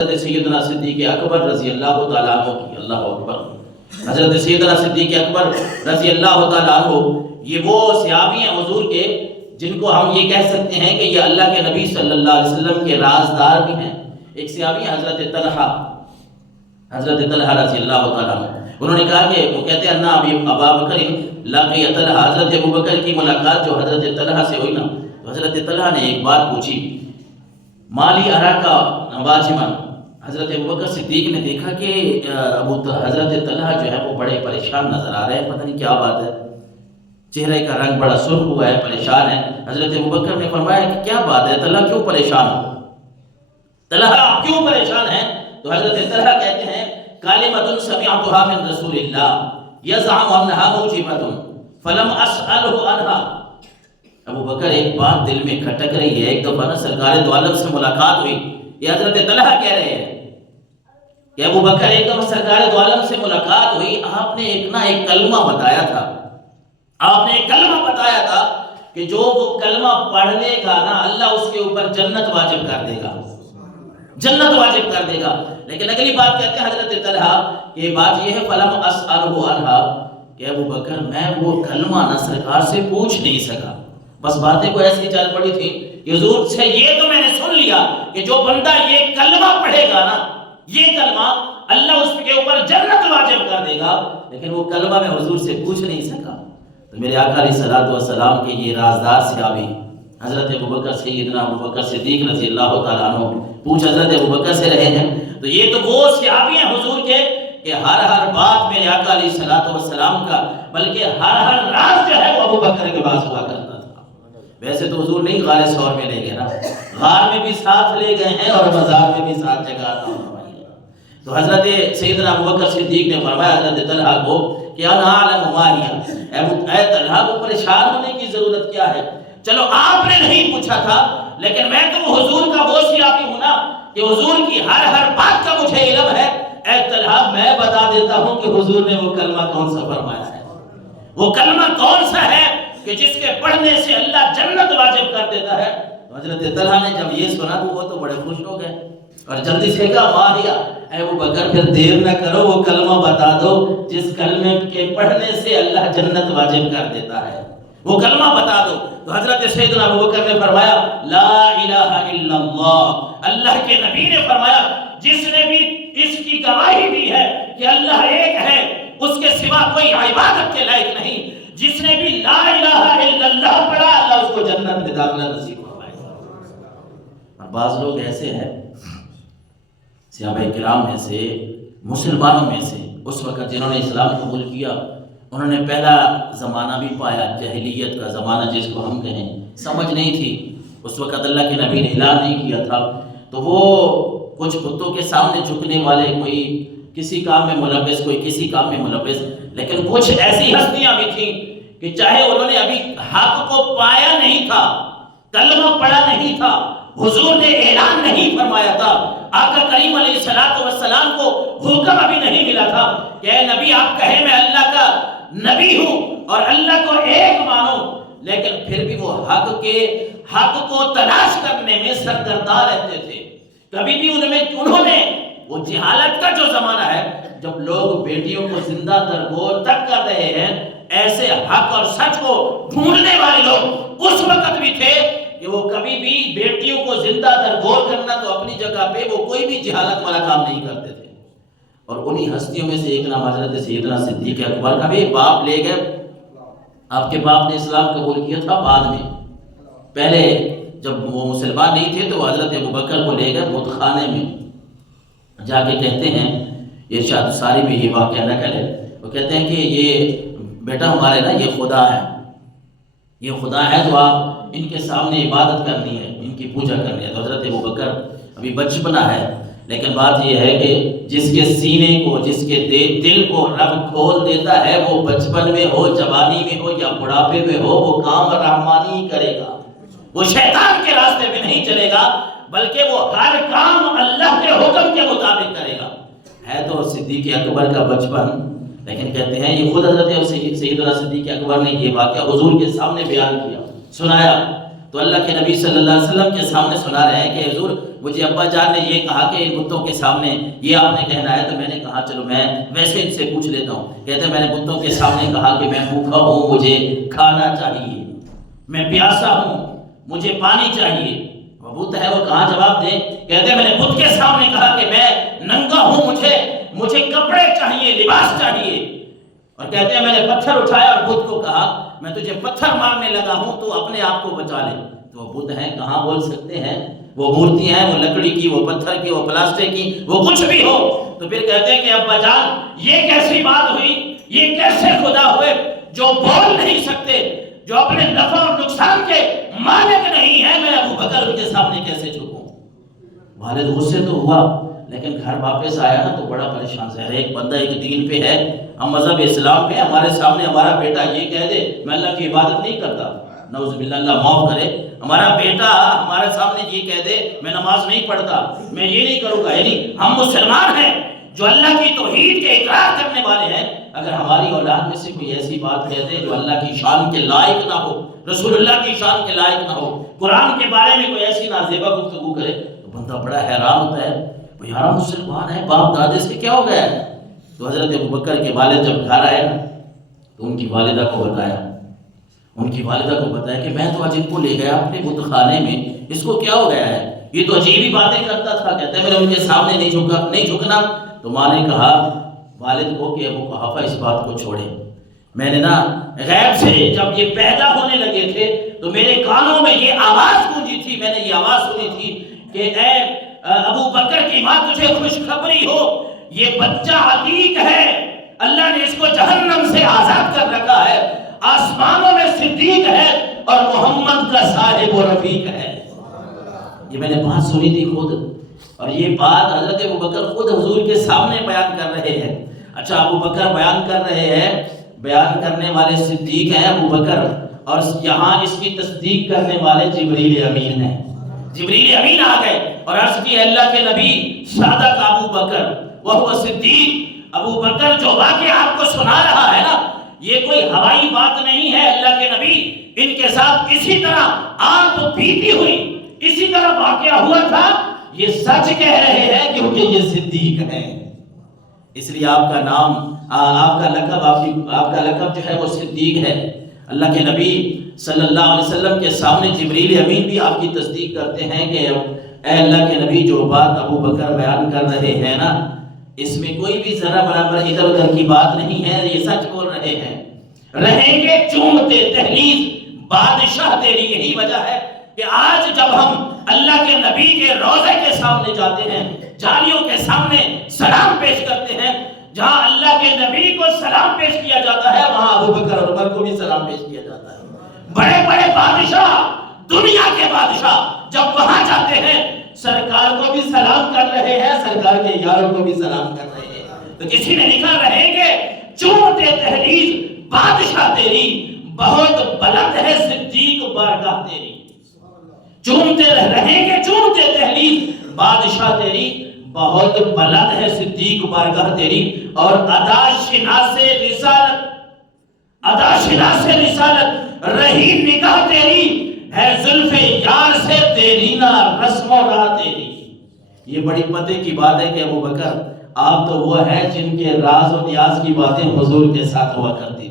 حضرت سیدنا صدیق اکبر رضی اللہ تعالیٰ عنہ کی، اللہ اکبر، حضرت سیدنا صدیق اکبر رضی اللہ تعالیٰ عنہ یہ وہ صحابی ہیں حضور کے جن کو ہم یہ کہہ سکتے ہیں کہ یہ اللہ کے نبی صلی اللہ علیہ وسلم کے رازدار بھی ہیں۔ ایک صحابی ہیں حضرت طلحہ رضی اللہ تعالیٰ عنہ، انہوں نے کہا کہ وہ کہتے ہیں انا ابا بکر لقی طلحہ، حضرت ابو بکر کی ملاقات جو حضرت طلحہ سے ہوئی نا، تو حضرت طلحہ نے ایک بات پوچھی، مالی اراکا واجمن، حضرت ابو بکر صدیق نے دیکھا کہ حضرت طلحہ جو ہے وہ بڑے پریشان نظر آ رہے ہیں، پتہ نہیں کیا بات ہے، چہرے کا رنگ بڑا سرخ ہوا ہے، پریشان ہے۔ حضرت ابو بکر نے فرمایا کہ کیا بات ہے طلحہ کیوں پریشان ہو، طلحہ آپ کیوں پریشان ہیں؟ تو حضرت طلحہ کہتے ہیں کلمۃ سمعتها من رسول اللہ یزعم انها موجبۃ فلم اسألہ عنہا، ابو بکر ایک بات دل میں کھٹک رہی ہے، ایک دفعہ نا سرکار دو عالم سے ملاقات ہوئی، یہ حضرت طلحہ کہہ رہے ہیں کہ ابو بکر ایک دفعہ سرکار دو عالم سے ملاقات ہوئی، آپ نے ایک کلمہ بتایا تھا، آپ نے ایک کلمہ بتایا تھا کہ جو وہ کلمہ پڑھ لے گا نا اللہ اس کے اوپر جنت واجب کر دے گا، جنت واجب کر دے گا۔ لیکن اگلی بات کہتے ہیں حضرت طلحہ کہ بات یہ ہے فلم اسألہ عنہا، کہ ابو بکر میں وہ کلمہ نہ سرکار سے پوچھ نہیں سکا، بس باتیں کو ایسی چل پڑی تھی کہ حضور سے یہ تو میں نے سن لیا کہ جو بندہ یہ کلمہ پڑھے گا نا، یہ کلمہ اللہ اس کے اوپر جنت واجب کر دے گا، لیکن وہ کلمہ میں حضور سے پوچھ نہیں سکا۔ تو میرے آقا علیہ الصلوۃ والسلام کے یہ رازدار صحابی حضرت ابو بکر سیدنا ابو بکر صدیق رضی اللہ تعالیٰ عنہ پوچھ حضرت ابو بکر سے رہے ہیں، تو یہ تو وہ صحابی ہیں حضور کے کہ ہر بات میرے آقا علیہ الصلوۃ والسلام کا، بلکہ ہر راز جو ہے وہ ابو بکر کے پاس ہوا کرتا تھا۔ ویسے تو حضور نہیں غار ثور میں لے گئے نا، غار میں بھی ساتھ لے گئے ہیں اور مزار میں بھی ساتھ جگہ عطا فرمائی ہے۔ تو حضرت سیدنا ابو بکر صدیق نے فرمایا حضرت طلحہ کو کہ انا اعلم ما ہی، اے طلحہ کو پریشان ہونے کی ضرورت کیا ہے، چلو آپ نے نہیں پوچھا تھا لیکن میں تو حضور کا وہ صحابی ہوں نا کہ حضور کی ہر بات کا مجھے علم ہے، اے طلحہ میں بتا دیتا ہوں کہ حضور نے وہ کلمہ کون سا فرمایا ہے، وہ کلمہ کون سا ہے کہ جس کے پڑھنے سے اللہ جنت واجب کر دیتا ہے۔ حضرت طلحہ نے جب یہ سنا تو وہ تو بڑے خوش ہو گئے اور جلدی سے کہا ماہیا، اے ابو بکر پھر دیر نہ کرو، وہ کلمہ بتا دو جس کلمے کے پڑھنے سے اللہ جنت واجب کر دیتا ہے، وہ کلمہ بتا دو۔ تو حضرت سیدنا ابو بکر نے فرمایا لا الہ الا اللہ، اللہ کے نبی نے فرمایا جس نے بھی اس کی گواہی دی ہے کہ اللہ ایک ہے، اس کے سوا کوئی عبادت کے لائق نہیں، جس نے بھی لا الہ الا اللہ پڑھا اللہ اس کو جنت میں داخلہ نصیب فرمائے گا۔ اور بعض لوگ ایسے ہیں صحابہ کرام میں سے، مسلمانوں میں سے اس وقت جنہوں نے اسلام قبول کیا، انہوں نے پہلا زمانہ بھی پایا، جاہلیت کا زمانہ جس کو ہم کہیں، سمجھ نہیں تھی، اس وقت اللہ کے نبی نے اعلان نہیں کیا تھا، تو وہ کچھ بتوں کے سامنے جھکنے والے، کوئی کسی کام میں ملوث، کوئی کسی کام میں ملوث، لیکن کچھ ایسی ہستیاں بھی تھیں کہ چاہے انہوں نے ابھی حق کو پایا نہیں تھا، کلمہ پڑھا نہیں تھا، حضور نے اعلان نہیں فرمایا تھا، آقا کریم علیہ الصلوۃ والسلام کو حکم ابھی نہیں ملا تھا کہ اے نبی آپ کہیں میں اللہ کا نبی ہوں اور اللہ کو ایک مانو، لیکن پھر بھی وہ حق کو تلاش کرنے میں سرگرداں رہتے تھے۔ کبھی بھی انہوں نے وہ جہالت کا جو زمانہ ہے جب لوگ بیٹیوں کو زندہ درگور تک کر رہے ہیں، ایسے حق اور سچ کو ڈھونڈنے والے لوگ اس وقت بھی تھے کہ وہ کبھی بھی بیٹیوں کو زندہ درگور کرنا تو اپنی جگہ پہ وہ کوئی بھی جہالت والا کام نہیں کرتے تھے۔ اور انہی ہستیوں میں سے ایک نام حضرت سیدنا صدیق اکبر کا بھی، باپ لے گئے، آپ کے باپ نے اسلام قبول کیا تھا بعد میں، پہلے جب وہ مسلمان نہیں تھے تو حضرت ابو بکر کو لے گئے بت خانے میں جا کے کہتے ہیں، ارشاد ساری میں یہ واقعہ نقل ہے، وہ کہتے ہیں کہ یہ بیٹا ہمارے نا یہ خدا ہے، یہ خدا ہے جو آپ ان کے سامنے عبادت کرنی ہے، ان کی پوجا کرنی ہے۔ تو حضرت ابو بکر ابھی بچپنا ہے، لیکن بات یہ ہے کہ جس کے سینے کو، جس کے دل کو رب کھول دیتا ہے، وہ بچپن میں ہو، جوانی میں ہو یا بڑھاپے میں ہو، وہ کام رحمانی ہی کرے گا، وہ شیطان کے راستے میں نہیں چلے گا، بلکہ وہ ہر کام اللہ کے حکم کے مطابق کرے گا۔ ہے تو صدیق اکبر کا بچپن، لیکن کہتے ہیں یہ خود حضرت سیدنا صدیق اکبر نے یہ واقعہ حضور کے سامنے بیان کیا، سنایا، تو اللہ کے نبی صلی اللہ علیہ وسلم کے سامنے سنا رہے ہیں کہ حضور مجھے ابا جان نے یہ کہا کہ ان بتوں کے سامنے یہ آپ نے کہنا ہے، تو میں نے کہا چلو میں ویسے ان سے پوچھ لیتا ہوں۔ کہتے ہیں میں نے بتوں کے سامنے کہا کہ میں بھوکا ہوں، مجھے کھانا چاہیے، میں پیاسا ہوں، مجھے پانی چاہیے۔ بت ہے وہ کہاں جواب دے؟ کہتے ہیں میں نے بت کے سامنے کہا کہ میں ننگا ہوں، مجھے کپڑے چاہیے، لباس چاہیے۔ اور کہتے ہیں میں نے پتھر اٹھایا اور بت کو کہا میں تجھے پتھر مارنے لگا ہوں، تو اپنے آپ کو بچا لے۔ تو وہ بت ہیں کہاں بول سکتے ہیں؟ وہ مورتی ہیں، وہ لکڑی کی، وہ پتھر کی، وہ پلاسٹک کی، وہ کچھ بھی ہو۔ تو پھر کہتے ہیں کہ ابا جان یہ کیسی بات ہوئی، یہ کیسے خدا ہوئے جو بول نہیں سکتے، جو اپنے نفع اور نقصان کے مالک نہیں ہے، میں ابو بکر ان کے سامنے کیسے جھکوں؟ والد غصے تو ہوا، لیکن گھر واپس آیا نا تو بڑا پریشان سے، ایک بندہ ایک دین پہ ہے، ہم مذہب اسلام پہ، ہمارے سامنے ہمارا بیٹا یہ کہہ دے میں اللہ کی عبادت نہیں کرتا، نعوذ باللہ اللہ معاف کرے، ہمارا بیٹا ہمارے سامنے یہ کہہ دے میں نماز نہیں پڑھتا، میں یہ نہیں کروں گا، یعنی ہم مسلمان ہیں جو اللہ کی توحید کے اقرار کرنے والے ہیں، اگر ہماری اولاد میں سے کوئی ایسی بات کہہ دے جو اللہ کی شان کے لائق نہ ہو، رسول اللہ کی شان کے لائق نہ ہو، قرآن کے بارے میں کوئی ایسی نازیبہ گفتگو کرے تو بندہ بڑا حیران ہوتا ہے، بھئی یار مسلمان ہے، باپ دادے سے کیا ہو گیا ہے؟ تو حضرت ابوبکر کے والد جب گھر آئے نا تو ان کی والدہ کو بتایا کہ میں تو آج ان کو لے گیا اپنے بت خانے میں، اس کو کیا ہو گیا ہے، یہ تو عجیب ہی باتیں کرتا تھا، کہتے ہیں میں نے ان کے سامنے نہیں جھکنا۔ تو ماں نے کہا والد کو کہ ابو قحافہ اس بات کو چھوڑے، میں نے نا غیب سے جب یہ پیدا ہونے لگے تھے تو میرے کانوں میں یہ آواز گونجی تھی، میں نے یہ آواز سنی تھی کہ اے ابو بکر کی ماں تجھے خوشخبری ہو، یہ بچہ عتیق ہے، اللہ نے اس کو جہنم سے آزاد کر رکھا ہے، آسمانوں میں صدیق ہے اور محمد کا صاحب و رفیق ہے۔ یہ میں نے بات سنی تھی خود، اور یہ بات حضرت ابوبکر خود حضور کے سامنے بیان کر رہے ہیں۔ اچھا ابوبکر بیان کر رہے ہیں، بیان کرنے والے صدیق ہیں ابوبکر، اور یہاں اس کی تصدیق کرنے والے جبریل امین ہیں۔ جبریل امین آ گئے اور عرض کی اللہ کے نبی صادق ابوبکر وہ صدیق، ابوبکر جو واقعہ آپ کو سنا رہا ہے نا یہ کوئی ہوائی بات نہیں ہے، اللہ کے نبی ان کے ساتھ اسی طرح آپ بیتی ہوئی، اسی طرح واقعہ ہوا تھا، یہ سچ کہہ رہے ہیں کیونکہ یہ صدیق ہیں، اس لیے آپ کا نام، آپ کا لقب جو ہے وہ صدیق ہے۔ اللہ کے نبی صلی اللہ علیہ وسلم کے سامنے جبریل امین بھی آپ کی تصدیق کرتے ہیں کہ اے اللہ کے نبی جو بات ابوبکر بیان کر رہے ہیں نا اس میں کوئی بھی ذرا برابر ادھر ادھر کی بات نہیں ہے، یہ سچ بول رہے ہیں۔ رہیں گے چومتے تہلیز بادشاہ تیری، یہی وجہ ہے کہ آج جب ہم اللہ کے نبی کے روضے کے سامنے جاتے ہیں، جالیوں کے سامنے سلام پیش کرتے ہیں، جہاں اللہ کے نبی کو سلام پیش کیا جاتا ہے وہاں ابوبکر اور عمر کو بھی سلام پیش کیا جاتا ہے۔ بڑے بڑے بادشاہ، دنیا کے بادشاہ جب وہاں جاتے ہیں سرکار کو بھی سلام کر رہے ہیں، سرکار کے یاروں کو بھی سلام کر رہے ہیں۔ تو کسی نے لکھا رہیں گے چومتے تہلیز بادشاہ تیری، بہت بلند ہے صدیق بارگاہ تیری۔ چومتے رہیں گے چومتے تہلیز بادشاہ تیری، بہت بلند ہے صدیق بارگاہ تیری، اور ادا شناس رسالت رہی نگاہ تیری، ہے زلف یار سے تیری نا رسم و راہ تیری۔ یہ بڑی پتے کی بات ہے کہ ابوبکر آپ تو وہ ہے جن کے راز و نیاز کی باتیں حضور کے ساتھ ہوا کرتی تھی۔